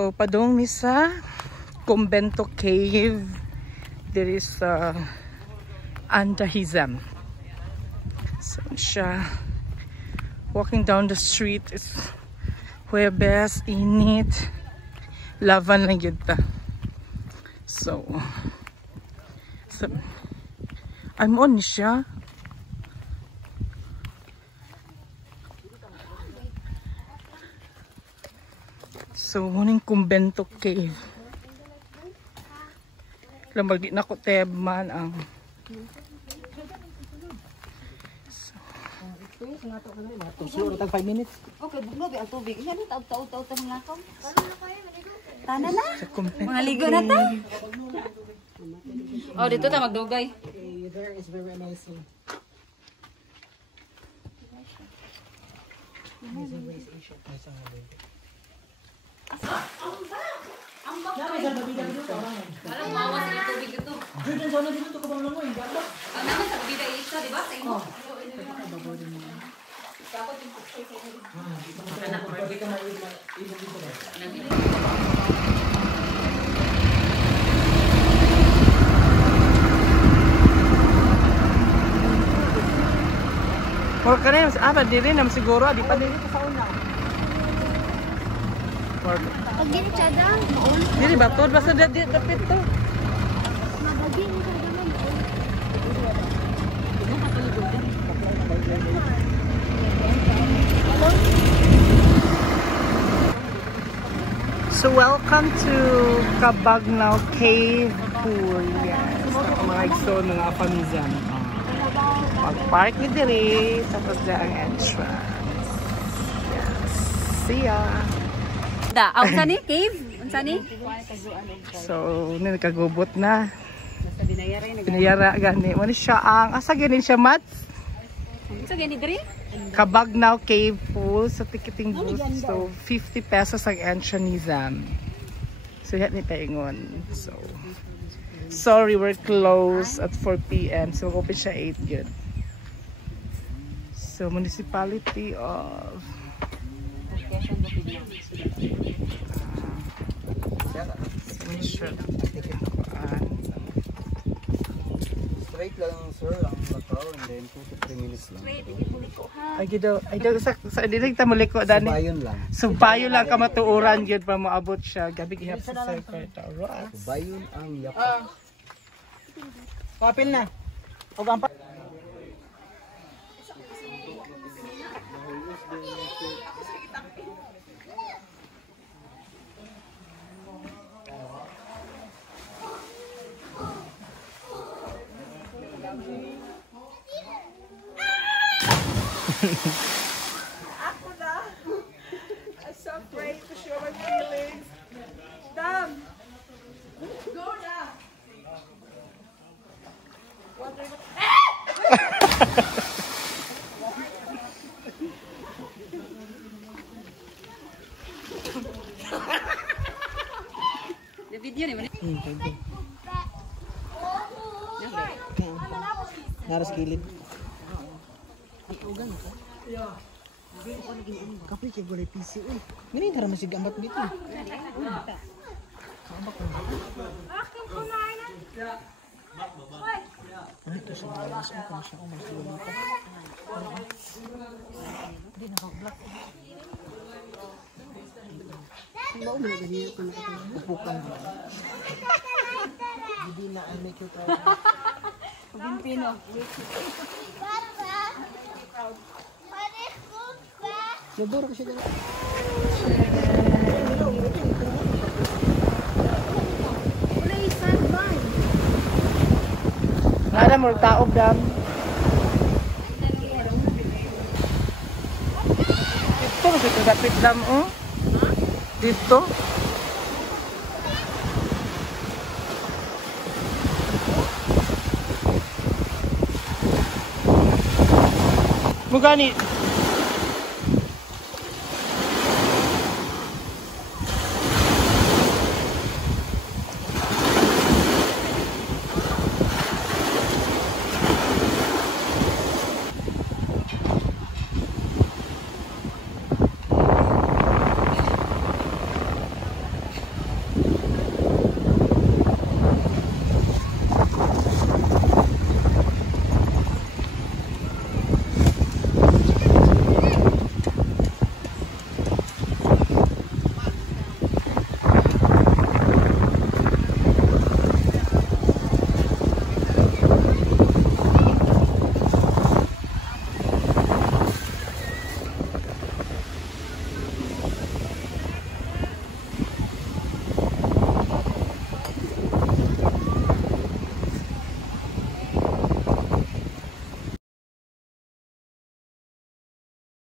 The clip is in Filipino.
So padung mi sa Convento Cave. There is Andahizam. So siya, walking down the street, it's Huwebes, init, lavan lang yun ta. So I'm on siya. So muning Convento Cave. Lamag di na ko tebman ang Siguro tag 5 minutes. Okay, buglobi ang tubig. Yan, taw-taw mga ako. Tana na. sa Convento Mga ligo na ta. Oh, dito ta magdugay. There is very amazing. Walang mawas ang tubig ito. Jordan, sana dito to kabang langoy. Ang naman sa bida isa, di ba? Sa imo. Or kanina mas diri nam siguro di pa diri sa una. Pag gini cadang, Diri ba to basta dapit to. mabagi mo sa daman. So welcome to Cabagnaw Cave Pool. Yes, ako mga igsoon mga pamizan. Mag-park ni diri sa ang entrance. Yes. See ya. Da, unsa ni cave? Unsa ni? So, nagkagubot na. Basta binayaran na. Pinayara gani. Ano siya ang asa ganin siya Mats? Unsa gani diri? Cabagnaw Cave Pool sa ticketing booth. So, 50 pesos ang entranizam. So, yan ni paingon. So, sorry, we're closed at 4 p.m. So, open siya 8 yun. So, Municipality of Straight lang sir, ang lakaw and then 2 to 3 minutes lang. ay daw sa dili ta muliko dani. Bayon lang. So bayo lang ka matuuran gyud pa moabot siya. Gabi gihap sa circle ta. Bayon ang yapa. Kapil na. Og ang Ako na. I'm so afraid to show my feelings. Damn. Go na. The video ni man. naras kilid. Kapit kay gulay PC uy. Ngani tara masig ambat dito. Ano ito sa balas ko na siya mas lumita. Hindi naka-block. Bawo mo gani ko upukan. Hindi na I make you proud. Pino. Nagdoro ko siya dito. Wala isang ban. Nara mo taob dam. Ito kasi kagapit dam oh. Dito. Mugani